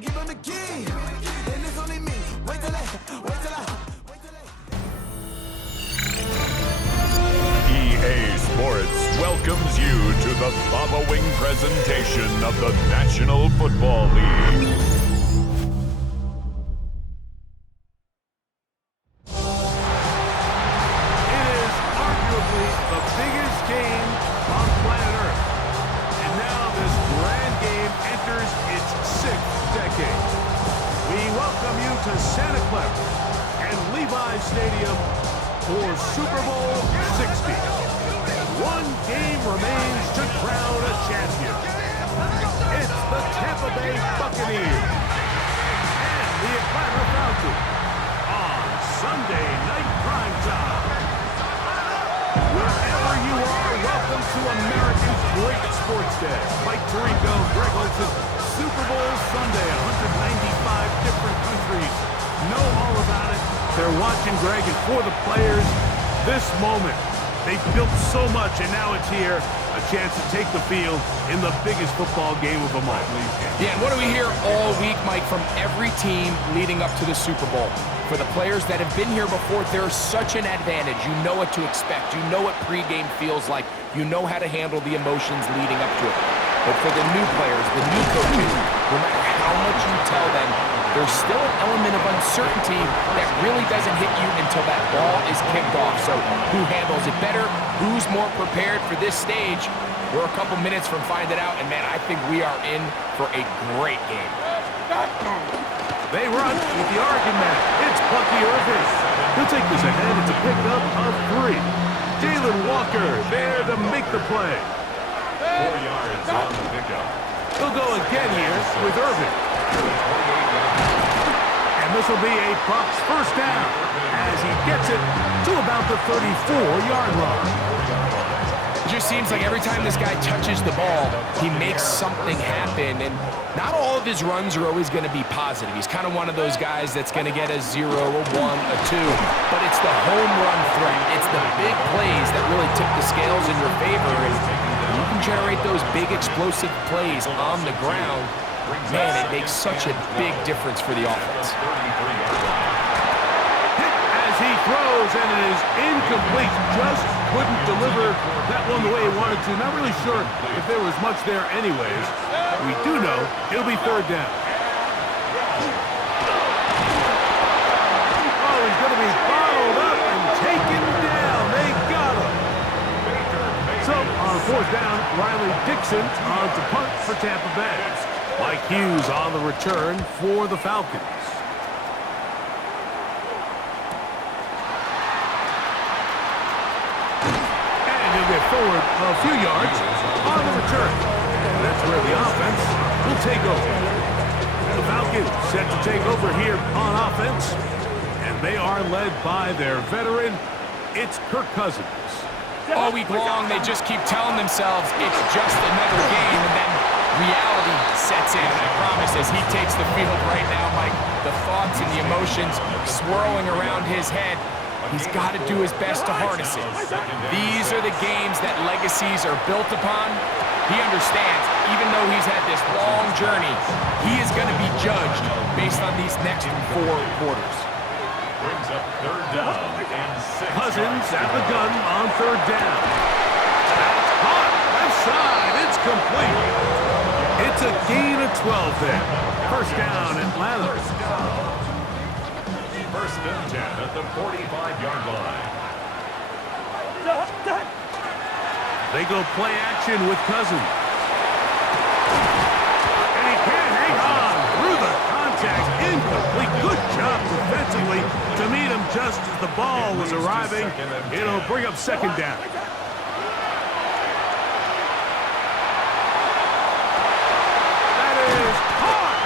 give him the key. And it's only me. Wait till I. EA Sports welcomes you to the following presentation of the National Football League. It is arguably the biggest game on planet Earth. And now this grand game enters its 6th decade. We welcome you to Santa Clara and Levi's Stadium for Super Bowl 60. One game remains to crown a champion. It's the Tampa Bay Buccaneers and the Atlanta Falcons on Sunday Night Primetime. Wherever you are, welcome to America's great sports day. Mike Tirico, Greg Olson, Super Bowl Sunday, 195 different countries know all about it. They're watching, Greg, and for the players, this moment. They've built so much, and now it's here. A chance to take the field in the biggest football game of them all. Yeah, and what do we hear all week, Mike, from every team leading up to the Super Bowl? For the players that have been here before, there's such an advantage. You know what to expect. You know what pregame feels like. You know how to handle the emotions leading up to it. But for the new players, the new coaches, no matter how much you tell them, there's still an element of uncertainty that really doesn't hit you until that ball is kicked off. So who handles it better? Who's more prepared for this stage? We're a couple minutes from finding out, and man, I think we are in for a great game. They run with the argument. It's Bucky Irving. He'll take this ahead. It's a pickup of 3. Jalen Walker there to make the play. 4 yards on the pickup. He'll go again here with Irving. And this will be a Bucs first down as he gets it to about the 34-yard line. It just seems like every time this guy touches the ball, he makes something happen, and not all of his runs are always going to be positive. He's kind of one of those guys that's going to get a 0, a 1, a 2, but it's the home run threat. It's the big plays that really tip the scales in your favor, and you can generate those big explosive plays on the ground. Man, it makes such a big difference for the offense. Hit as he throws, and it is incomplete. Just couldn't deliver that one the way he wanted to. Not really sure if there was much there anyways. We do know it'll be 3rd down. Oh, he's going to be bottled up and taken down. They got him. So, on 4th down, Riley Dixon on to punt for Tampa Bay. Mike Hughes on the return for the Falcons. And he'll get forward a few yards on the return. And that's where the offense will take over. The Falcons set to take over here on offense. And they are led by their veteran. It's Kirk Cousins. All week long, they just keep telling themselves it's just another game, and then reality sets in. I promise, as he takes the field right now, Mike, the thoughts and the emotions swirling around his head, he's got to do his best to harness it. These are the games that legacies are built upon. He understands, even though he's had this long journey, he is going to be judged based on these next 4 quarters. Brings up 3rd down and 6. Cousins at the gun on 3rd down. That's caught. Left side. It's complete. It's a gain of 12 there. First down, Atlanta. First and 10 at the 45-yard line. They go play action with Cousins. And he can't hang on through the contact. Incomplete. Good job defensively to meet him just as the ball was arriving. It'll bring up 2nd down. That is hard.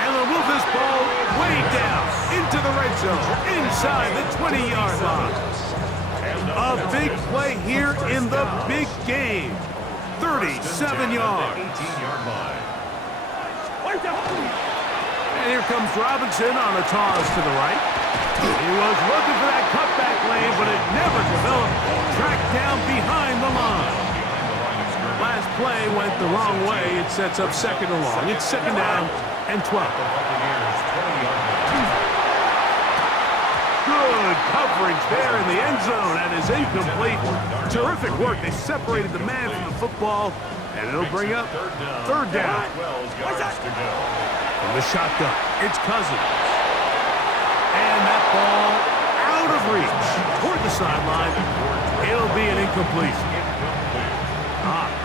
And they'll move this ball way down into the red zone, inside the 20-yard line. A big play here in the big game. 37 yards. 18-yard line. And here comes Robinson on a toss to the right. He was looking for that cutback lane, but it never developed. Tracked down behind the line. Last play went the wrong way. It sets up 2nd and long. It's 2nd down and 12. Good coverage there in the end zone, and is incomplete. Terrific work. They separated the man from the football, and it'll bring up third down. From the shotgun, it's Cousins. And that ball out of reach toward the sideline. It'll be an incomplete.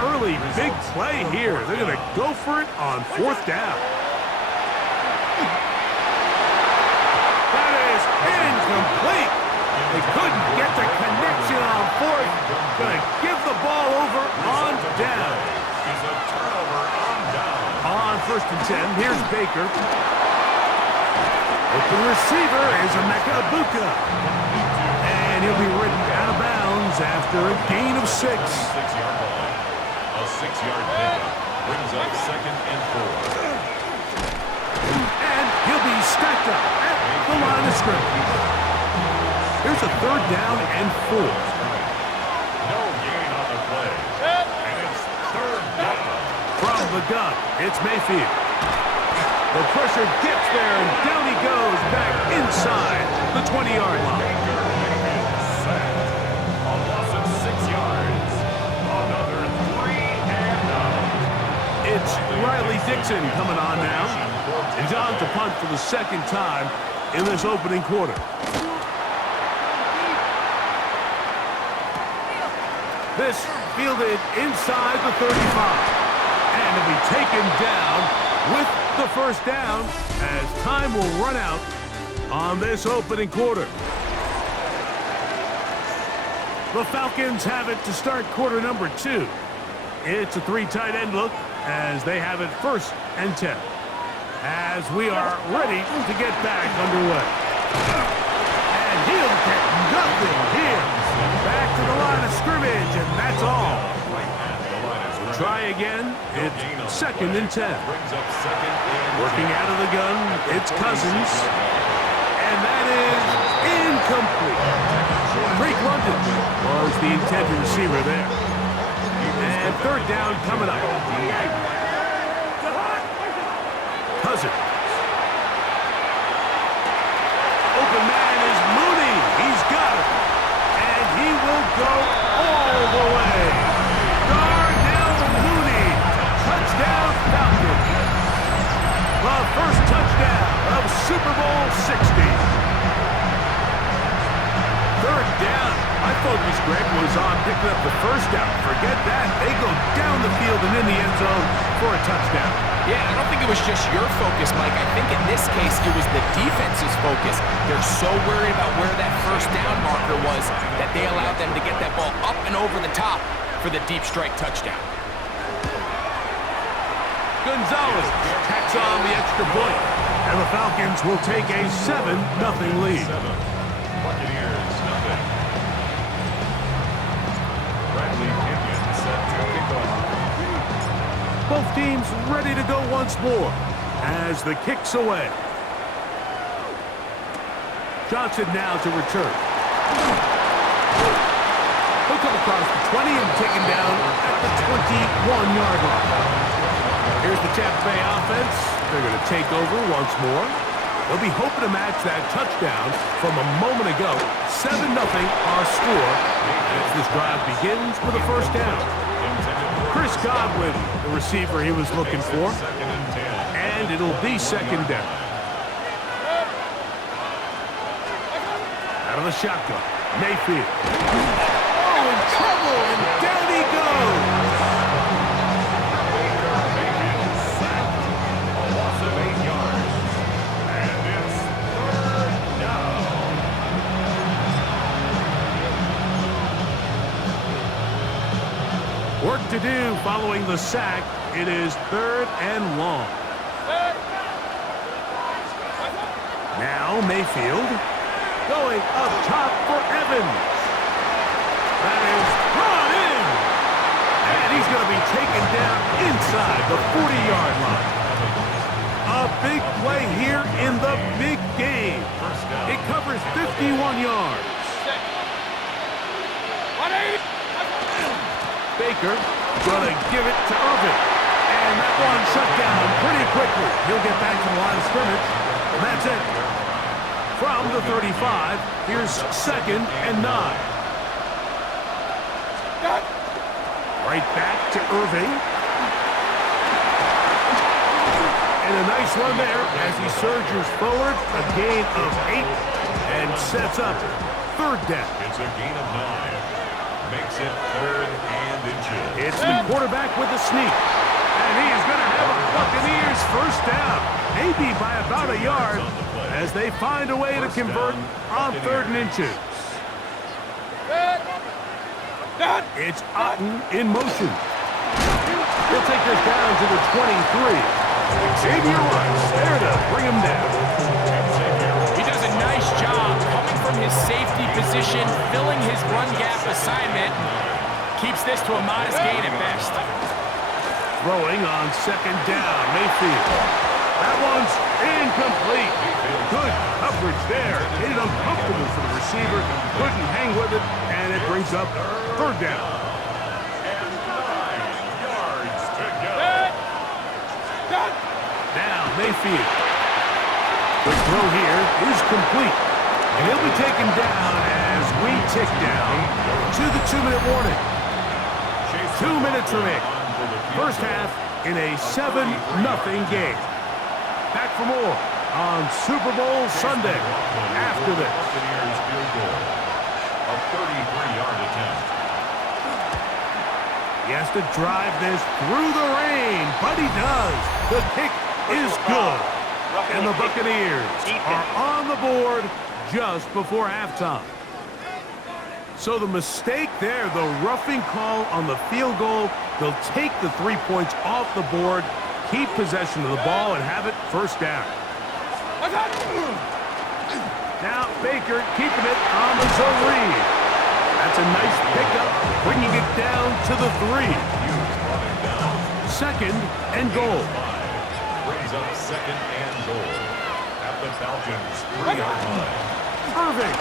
Early big play here. They're going to go for it on fourth down. That is incomplete. They couldn't get the connection on fourth. Going to give the ball over on down. On first and 10, here's Baker. Open receiver is Emeka Ibuka. And he'll be ridden out of bounds after a gain of 6. A 6-yard pickup brings up 2nd and 4. And he'll be stacked up at the line of scrimmage. Here's a third down and 4. No gain on the play. And it's third down. From the gun, it's Mayfield. The pressure gets there, and down he goes back inside the 20-yard line. A loss of 6 yards. Another 3 and out. It's Riley Dixon coming on now. He's on to punt for the second time in this opening quarter. This fielded inside the 35. And it'll be taken down with the first down as time will run out on this opening quarter. The Falcons have it to start quarter number 2. It's a 3 tight end look as they have it 1st and 10. As we are ready to get back underway. And he'll get nothing here. Back to the line of scrimmage, and that's all. We'll try again. It's 2nd and 10. Working out of the gun, it's Cousins. And that is incomplete. Drake London was the intended receiver there. And third down coming up. Cousins. Open man is Mooney. He's got it. And he will go all the way. Darnell Mooney. Touchdown Falcons. The first touchdown of Super Bowl 60. Third down. My focus, Greg, was on picking up the first down. Forget that. They go down the field and in the end zone for a touchdown. Yeah, I don't think it was just your focus, Mike. I think in this case, it was the defense's focus. They're so worried about where that first down marker was that they allowed them to get that ball up and over the top for the deep strike touchdown. Gonzalez tacks on the extra point, and the Falcons will take a 7-0 lead. Buccaneers, nothing. Bradley Pinion set to kick off. Both teams ready to go once more as the kick's away. Johnson now to return. He'll come across the 20 and taken down at the 21-yard line. Here's the Tampa Bay offense. They're going to take over once more. They'll be hoping to match that touchdown from a moment ago. 7-0 our score as this drive begins with a first down. Chris Godwin, the receiver he was looking for. And it'll be second down. Out of the shotgun, Mayfield. Oh, in trouble, and down he goes. Work to do following the sack. It is 3rd and long. Now Mayfield going up top for Evans. That is brought in. And he's going to be taken down inside the 40-yard line. A big play here in the big game. It covers 51 yards. Baker going to give it to Irvin. And And that one shut down pretty quickly. He'll get back to the line of scrimmage. And that's it. From the 35, here's 2nd and 9. Right back to Irving. And a nice run there as he surges forward. A gain of 8 and sets up 3rd down. It's a gain of 9. Makes it 3rd and inches. It's the quarterback with the sneak. And he is going to have a Buccaneers 1st down. Maybe by about a yard as they find a way to convert on 3rd and inches. It's Otten in motion. He'll take this down to the 23. Xavier Rice there to bring him down. He does a nice job coming from his safety position, filling his run gap assignment. Keeps this to a modest gain at best. Throwing on 2nd down, Mayfield. That one's incomplete. Good coverage there. Made it uncomfortable for the receiver. Couldn't hang with it, and it brings up 3rd down. And 9 yards to go. Now Mayfield. The throw here is complete. And he'll be taken down as we tick down to the 2-minute warning. 2 minutes remaining. 1st half in a 7-0 game. Back for more on Super Bowl Sunday after this. Buccaneers field goal. A 33-yard attempt. He has to drive this through the rain, but he does. The kick is good. And the Buccaneers are on the board just before halftime. So the mistake there, the roughing call on the field goal, they'll take the 3 points off the board, keep possession of the ball, and have it 1st down. Now Baker keeping it on the zone read. That's a nice pickup, bringing it down to the 3. 2nd and goal. Brings up 2nd and goal at the Falcons' 3-yard line. Irving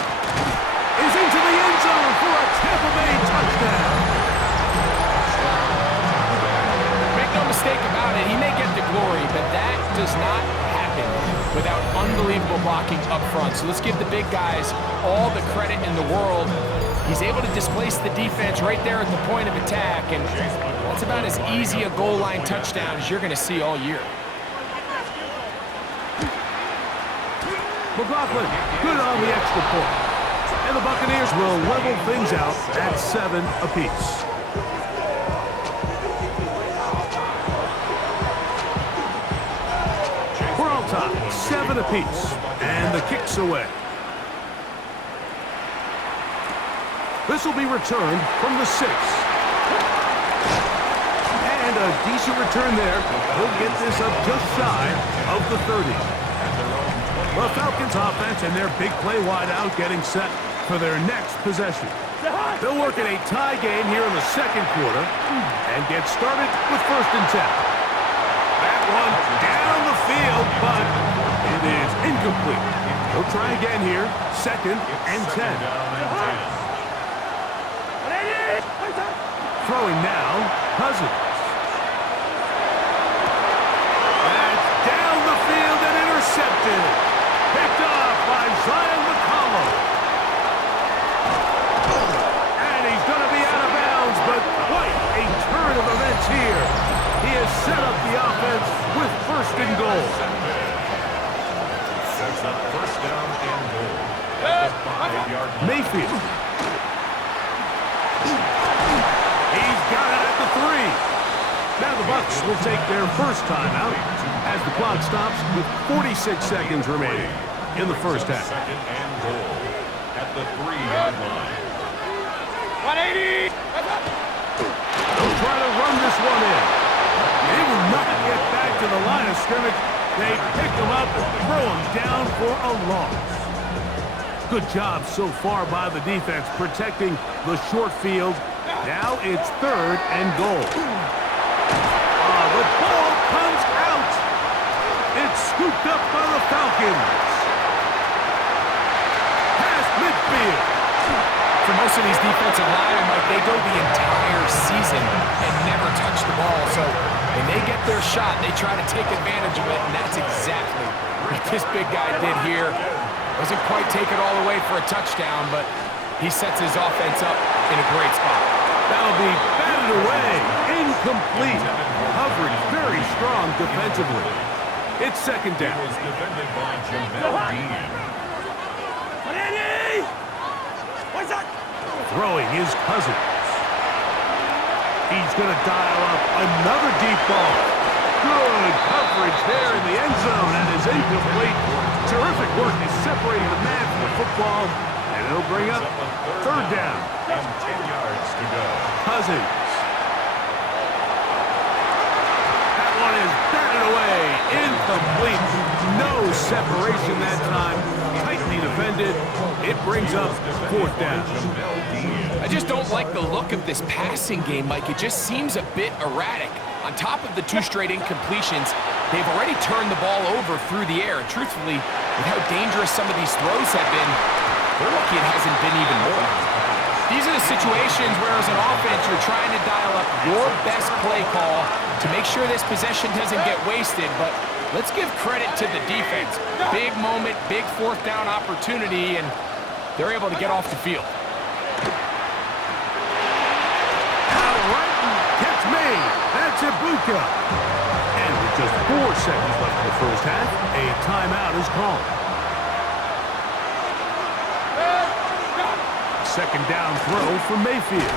is into the end zone for a Tampa Bay touchdown. Make no mistake about it, he may get the glory, but that does not happen without unbelievable blocking up front. So let's give the big guys all the credit in the world. He's able to displace the defense right there at the point of attack, and that's about as easy a goal line touchdown as you're going to see all year. McLaughlin, good on the extra point. And the Buccaneers will level things out at 7 apiece. We're on top, 7 apiece. And the kick's away. This will be returned from the 6. And a decent return there. He'll get this up just shy of the 30. The Falcons offense and their big play wideout getting set for their next possession. They'll work in a tie game here in the 2nd quarter and get started with 1st and 10. That one down the field, but it is incomplete. They'll try again here, 2nd and 10. Throwing now, Cousins. That's down the field and intercepted. Picked off by Zion McCollum. And he's going to be out of bounds, but quite a turn of events here. He has set up the offense with 1st and goal. Sets up 1st down and goal at the 5-yard line. Mayfield. He's got it at the 3. Now the Bucs will take their 1st timeout as the clock stops with 46 seconds remaining in the 1st half. 2nd and goal at the 3-yard line. 180! They'll try to run this one in. They will not get back to the line of scrimmage. They pick them up and throw them down for a loss. Good job so far by the defense protecting the short field. Now it's 3rd and goal. The ball comes out. It's scooped up by the Falcons. Past midfield. From most of these defensive linemen, like, they go the entire season and never touch the ball. So when they get their shot, they try to take advantage of it, and that's exactly what this big guy did here. Doesn't quite take it all the way for a touchdown, but he sets his offense up in a great spot. That'll be batted away. Incomplete. Coverage very strong defensively. It's second down. Throwing his Cousins. He's going to dial up another deep ball. Good coverage there in the end zone, and is incomplete. Terrific work is separating the man from the football, and it'll bring up third down. 10 yards to go. Cousins. That one is batted away. Incomplete. No separation that time. Tightly defended. It brings up fourth down. I just don't like the look of this passing game, Mike. It just seems a bit erratic. On top of the 2 straight incompletions, they've already turned the ball over through the air. And truthfully, with how dangerous some of these throws have been, they're lucky it hasn't been even more. These are the situations where, as an offense, you're trying to dial up your best play call to make sure this possession doesn't get wasted. But let's give credit to the defense. Big moment, big fourth down opportunity, and they're able to get off the field. Gets made. That's Ibuka. And with just 4 seconds left in the first half, a timeout is called. Second down throw for Mayfield.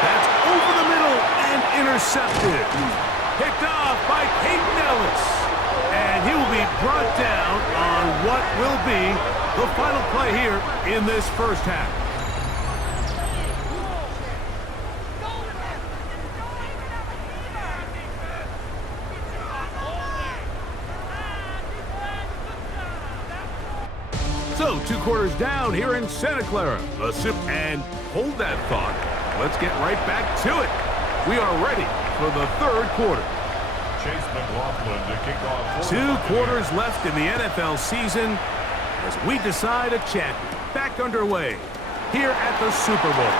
That's over the middle and intercepted. Picked off by Peyton Ellis. And he will be brought down on what will be the final play here in this first half. So, 2 quarters down here in Santa Clara. And hold that thought. Let's get right back to it. We are ready for the third quarter. Chase McLaughlin to kick off. 2 quarters left in the NFL season as we decide a champion. Back underway here at the Super Bowl.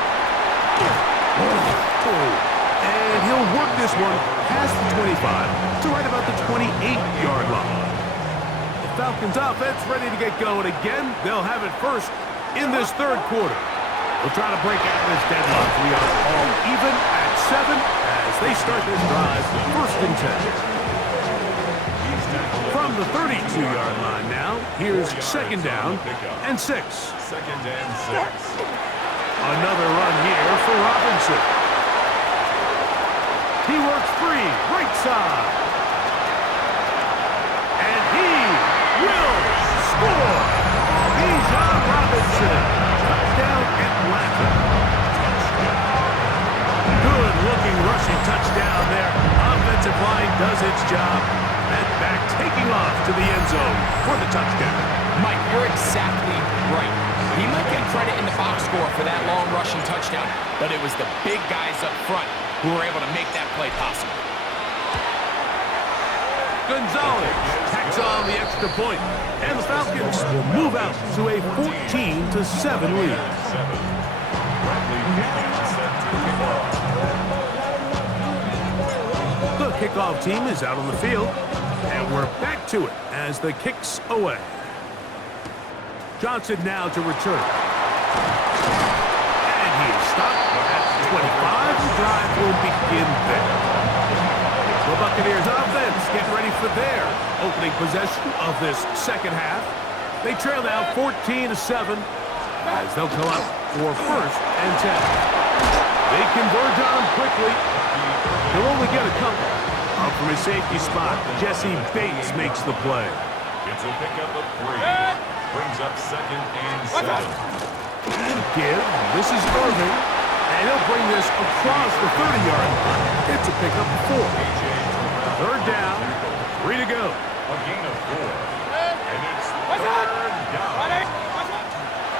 And he'll work this one past the 25 to right about the 28-yard line. Falcons offense ready to get going again. They'll have it first in this third quarter. We'll try to break out of this deadlock. We are all even at 7 as they start this drive. First and 10. From the 32-yard line now, here's second down and 6. Second and 6. Another run here for Robinson. He works free, right side. And he will score. Bijan Robinson. Touchdown Atlanta. Good-looking rushing touchdown there. Offensive line does its job. And back taking off to the end zone for the touchdown. Mike, you're exactly right. He might get credit in the box score for that long rushing touchdown, but it was the big guys up front who were able to make that play possible. Gonzalez tacks on the extra point, and the Falcons will move out to a 14-7 lead. The kickoff team is out on the field, and we're back to it as the kick's away. Johnson now to return. And he is stopped at 25. The drive will begin there. The Buccaneers offense getting ready for their opening possession of this second half. They trail now 14-7 as they'll come up for first and 10. They converge on him quickly. He'll only get a couple. Up from his safety spot, Jesse Bates makes the play. It's a pickup of 3. Brings up second and 7. Give. This is Irving. And he'll bring this across the 30-yard line. It's a pickup of 4. Third down. 3 to go. A gain of 4. And it's third down.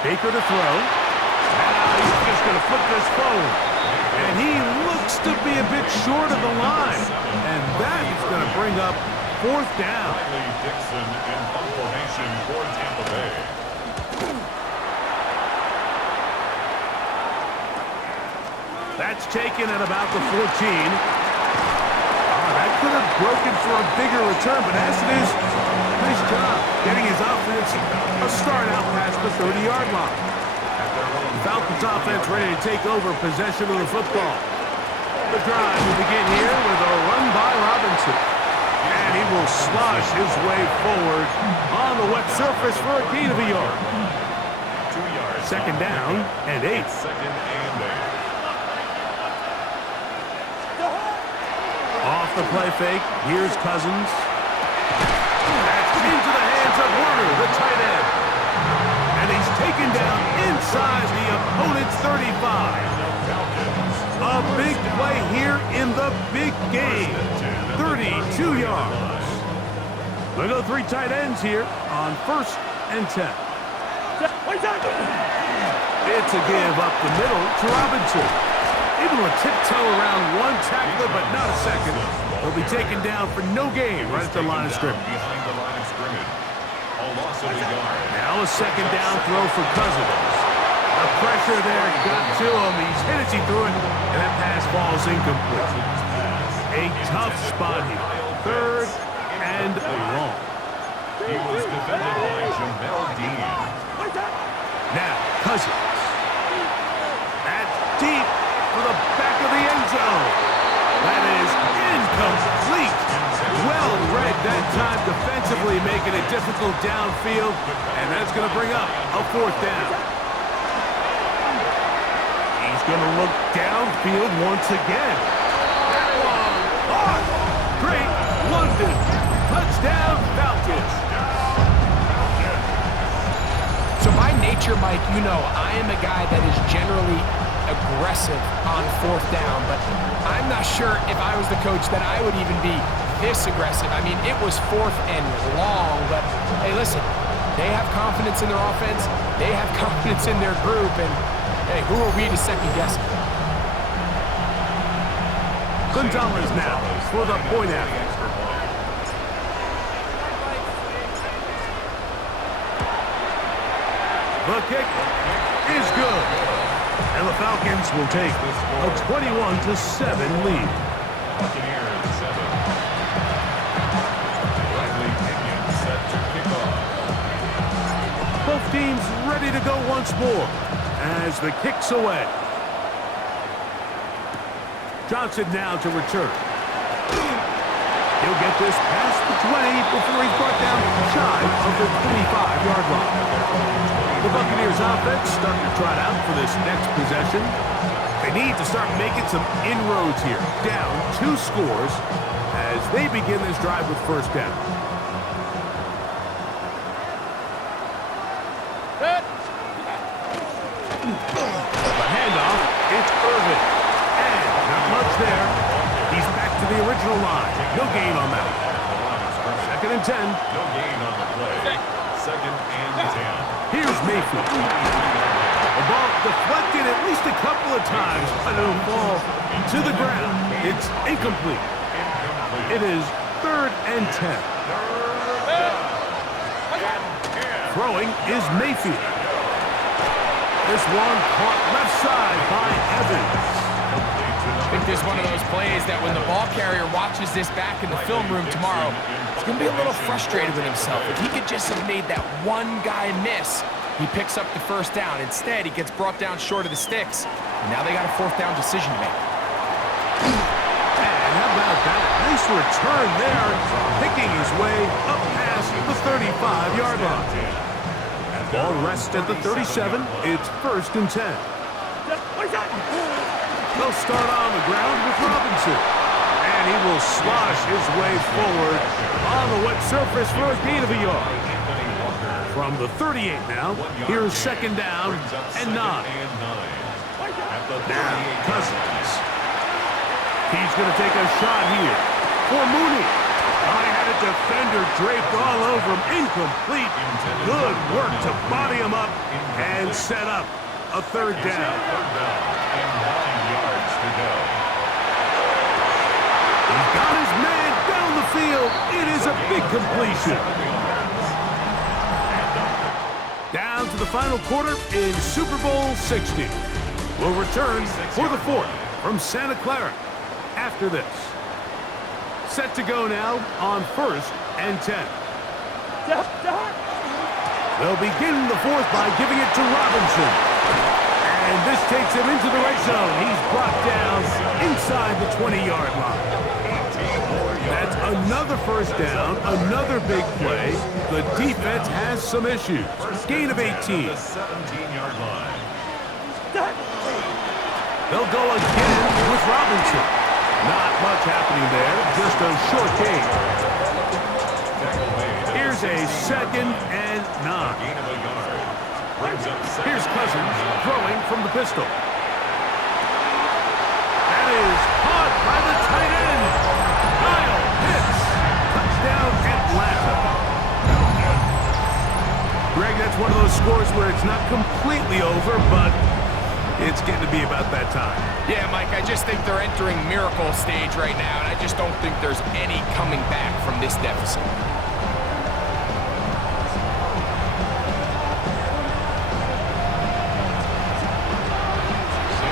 Baker to throw. Now he's just going to flip this forward. And he looks to be a bit short of the line. And that is going to bring up fourth down. Riley Dixon in punt formation for Tampa Bay. That's taken at about the 14. That could have broken for a bigger return, but as it is, nice job getting his offense a start out past the 30-yard line. The Falcons offense ready to take over possession of the football. The drive will begin here with a run by Robinson. And he will slosh his way forward on the wet surface for a gain of a yard. 2 yards. Second down and 8. Second and 8. Off the play fake, here's Cousins. That's into the hands of Warner, the tight end. And he's taken down inside the opponent's 35. A big play here in the big game. 32 yards. We'll go 3 tight ends here on 1st and 10. It's a give up the middle to Robinson. Able to tiptoe around one tackler, but not a second. He'll be taken down for no gain right at the line of scrimmage. Behind the line of scrimmage. A loss of a yard. Now a second down throw for Cousins. The pressure there got to him. He's hit as he threw it, and that pass falls incomplete. A tough spot here. 3rd and long. He was defended by Jamel Dean. Now, Cousins. That's deep for the back of the end zone. That is incomplete. Well read that time defensively, making it difficult downfield, and that's going to bring up a 4th down. He's going to look downfield once again. That one caught. Great London. Touchdown, Falcons. So by nature, Mike, you know I am a guy that is generally aggressive on 4th down, but I'm not sure if I was the coach that I would even be this aggressive. I mean, it was 4th and long, but hey, listen, they have confidence in their offense, they have confidence in their group, and hey, who are we to second guess it? Gonzalez now for the point after. The kick is good. And the Falcons will take a 21-7 lead. Buccaneers 7. Bradley Pinion set to kick off. Both teams ready to go once more as the kick's away. Johnson now to return. He'll get this past the 20 before he's brought down shy of the 25-yard line. The Buccaneers offense starting to trot out for this next possession. They need to start making some inroads here. Down 2 scores as they begin this drive with 1st down. The handoff, it's Irvin. And not much there. He's back to the original line. No gain on that. 2nd and 10. No gain on the play. 2nd and 10. Here's Mayfield. The ball deflected at least a couple of times, but it'll fall to the ground. It's incomplete. It is 3rd and 10. Throwing is Mayfield. This one caught left side by Evans. I think this is one of those plays that when the ball carrier watches this back in the film room tomorrow, he's going to be a little frustrated with himself. If he could just have made that one guy miss, he picks up the 1st down. Instead, he gets brought down short of the sticks. And now they got a 4th down decision to make. And how about that? Nice return there, picking his way up past the 35-yard line. Ball rests at the 37. It's 1st and 10. They'll start on the ground with Robinson. And he will slosh his way forward on the wet surface for a gain of a yard. From the 38 now, here's 2nd down and 9. Now, Cousins. He's going to take a shot here for Mooney. I had a defender draped all over him. Incomplete. Good work to body him up and set up a 3rd down. And 9 yards to go. He's got his man down the field. It is a big completion. Down to the final quarter in Super Bowl 60. We'll return for the 4th. from Santa Clara after this. Set to go now on 1st and 10. They'll begin the fourth by giving it to Robinson. And this takes him into the red zone. He's brought down inside the 20-yard line. That's another first down, another big play. The defense has some issues. Gain of 18. 17-yard line. They'll go again with Robinson. Not much happening there, just a short gain. Here's a 2nd and 9. Here's Cousins throwing from the pistol. That is caught by the tight end. Kyle Pitts. Touchdown Atlanta. Greg, that's one of those scores where it's not completely over, but it's getting to be about that time. Yeah, Mike, I just think they're entering miracle stage right now, and I just don't think there's any coming back from this deficit.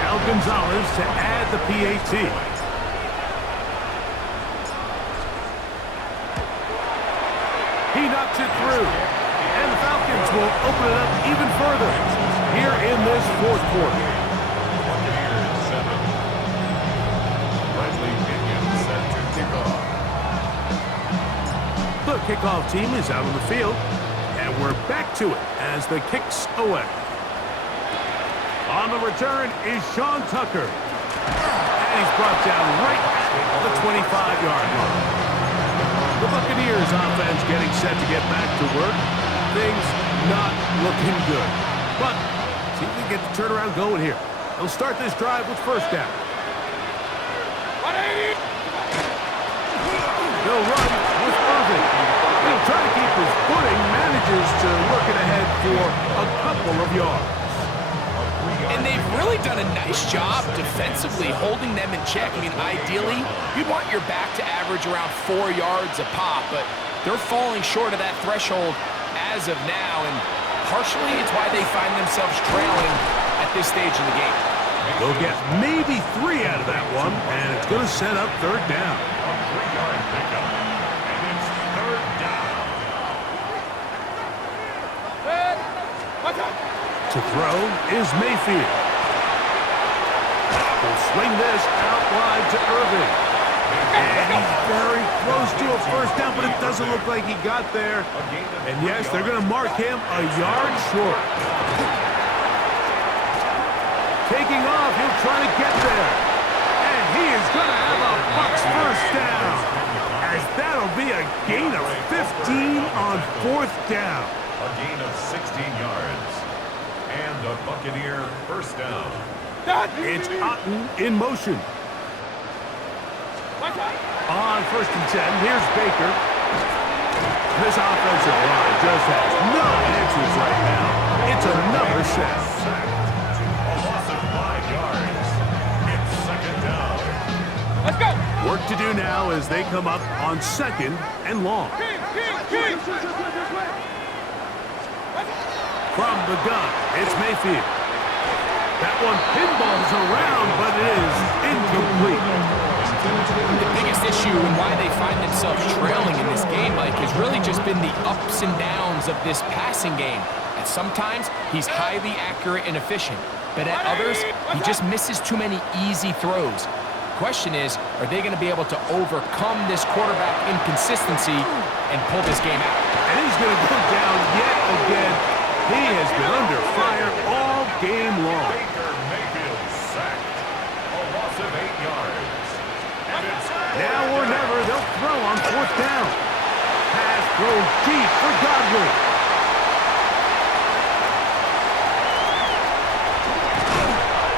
Al Gonzalez to add the PAT. He knocks it through, and the Falcons will open it up even further here in this fourth quarter. The kickoff team is out on the field, and we're back to it as the kick's away. On the return is Sean Tucker, and he's brought down right at the 25-yard line. The Buccaneers offense getting set to get back to work. Things not looking good, but see if we can get the turnaround going here. They'll start this drive with first down. They'll run with Irvin. He'll try to keep his footing, manages to work it ahead for a couple of yards. And they've really done a nice job defensively holding them in check. I mean, ideally, you'd want your back to average around 4 yards a pop, but they're falling short of that threshold as of now, and partially it's why they find themselves trailing at this stage in the game. They'll get maybe 3 out of that one, and it's going to set up third down. A 3-yard pickup, and it's third down. To throw is Mayfield. Will swing this out wide to Irvin. And he's very close to a first down, but it doesn't look like he got there. And yes, they're going to mark him a yard short. Taking off, he'll try to get there. And he is going to have a Bucs first down, as that'll be a gain of 15 on fourth down. A gain of 16 yards. And a Buccaneer first down. It's Otten in motion. On 1st and 10, here's Baker. This offensive line just has no answers right now. It's another sack. A loss of 5 yards. It's second down. Let's go! Work to do now as they come up on 2nd and long. From the gun, it's Mayfield. That one pinballs around, but it is incomplete. The biggest issue and why they find themselves trailing in this game, Mike, has really just been the ups and downs of this passing game. And sometimes he's highly accurate and efficient, but at others, he just misses too many easy throws. Question is, are they going to be able to overcome this quarterback inconsistency and pull this game out? And he's going to go down yet again. He has been under fire all game long. Baker Mayfield sacked. A loss of 8 yards. And it's Now or never, they'll throw on fourth down. Pass thrown deep for Godwin.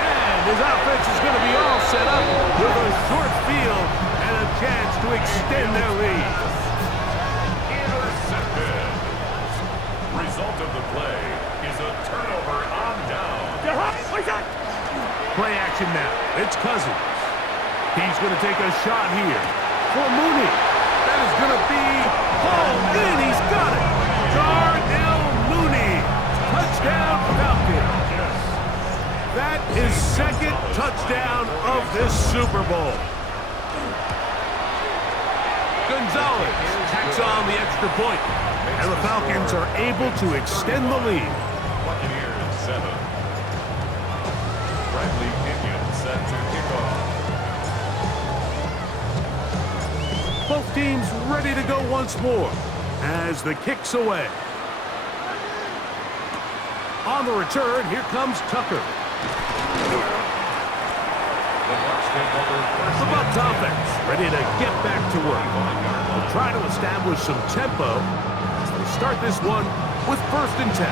And his offense is going to be all set up with a short field and a chance to extend their lead. intercepted. Result of the play is a turnover on down. Play action now. It's Cousins. He's going to take a shot here for Mooney. That is going to be hauled in. He's got it. Darnell Mooney. Touchdown, Falcons. That is 2nd touchdown of this Super Bowl. Gonzalez tacks on the extra point, and the Falcons are able to extend the lead. Buccaneers 7. Bradley Pinion set to kick off. Both teams ready to go once more as the kick's away. On the return, here comes Tucker. The Bucs offense ready to get back to work. They'll try to establish some tempo as they start this one with 1st and 10.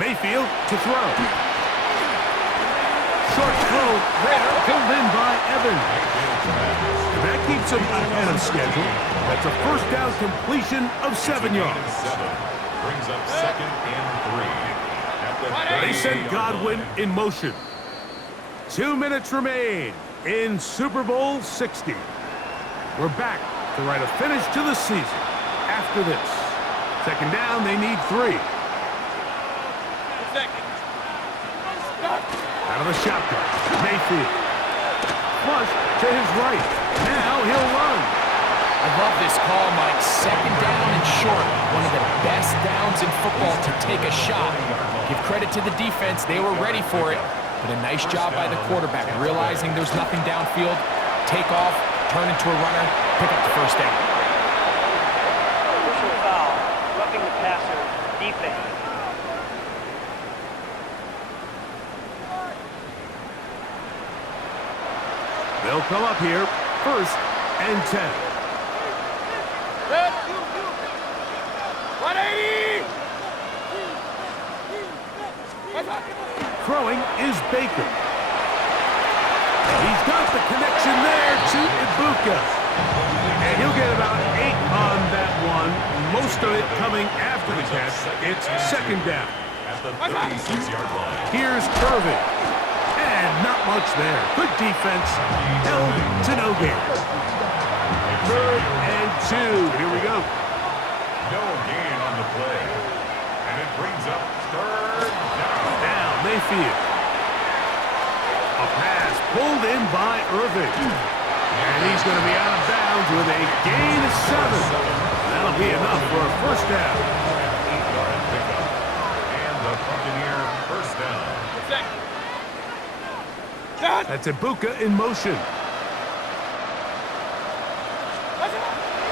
Mayfield to throw. Short throw, pulled in by Evans. And that keeps him ahead of schedule. That's a 1st down completion of 7 yards. Brings up 2nd and 3. They send Godwin in motion. 2 minutes remain in Super Bowl 60. We're back to write a finish to the season after this. 2nd down, they need 3. Out of the shotgun, Mayfield. Flush to his right. Now he'll run. I love this call, Mike. 2nd down and short. One of the best downs in football to take a shot. Give credit to the defense. They were ready for it. But a nice job by the quarterback, realizing there's nothing downfield. Take off, turn into a runner, pick up the 1st down. Personal foul, roughing the passer, defense. They'll come up here, 1st and 10. 180! Throwing is Baker. He's got the connection there to Ibuka. And he'll get about 8 on that one. Most of it coming after the catch. It's 2nd down. At the 36-yard line. Here's Irvin. And not much there. Good defense. Held to no gain. 3rd and 2. Here we go. No gain on the play. And it brings up 3rd down. Now Mayfield. A pass pulled in by Irvin. And he's going to be out of bounds with a gain of 7. That'll be enough for a 1st down. 8-yard pickup. And the Buccaneer 1st down. That's Ibuka in motion.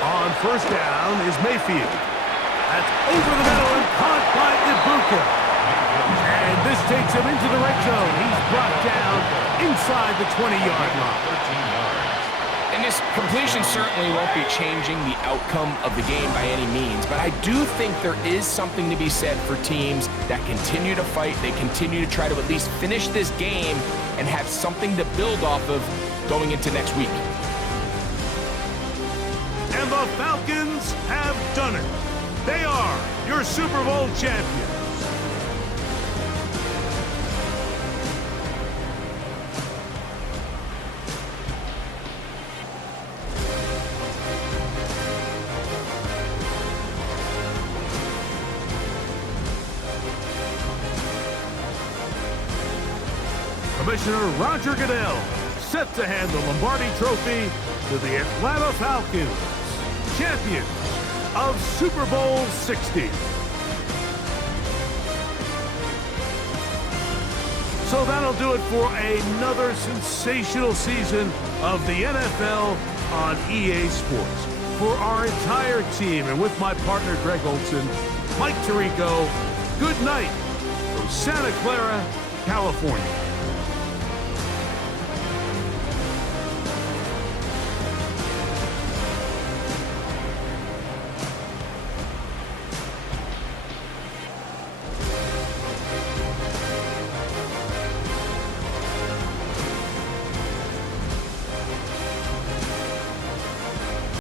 On 1st down is Mayfield. That's over the middle and caught by Ibuka. And this takes him into the red zone. He's brought down inside the 20-yard line. 13 yards. And this completion certainly won't be changing the outcome of the game by any means, but I do think there is something to be said for teams that continue to fight. They continue to try to at least finish this game and have something to build off of going into next week. And the Falcons have done it. They are your Super Bowl champions. Commissioner Roger Goodell set to hand the Lombardi Trophy to the Atlanta Falcons, champions of Super Bowl 60. So that'll do it for another sensational season of the NFL on EA Sports. For our entire team and with my partner Greg Olson, Mike Tirico, good night from Santa Clara, California.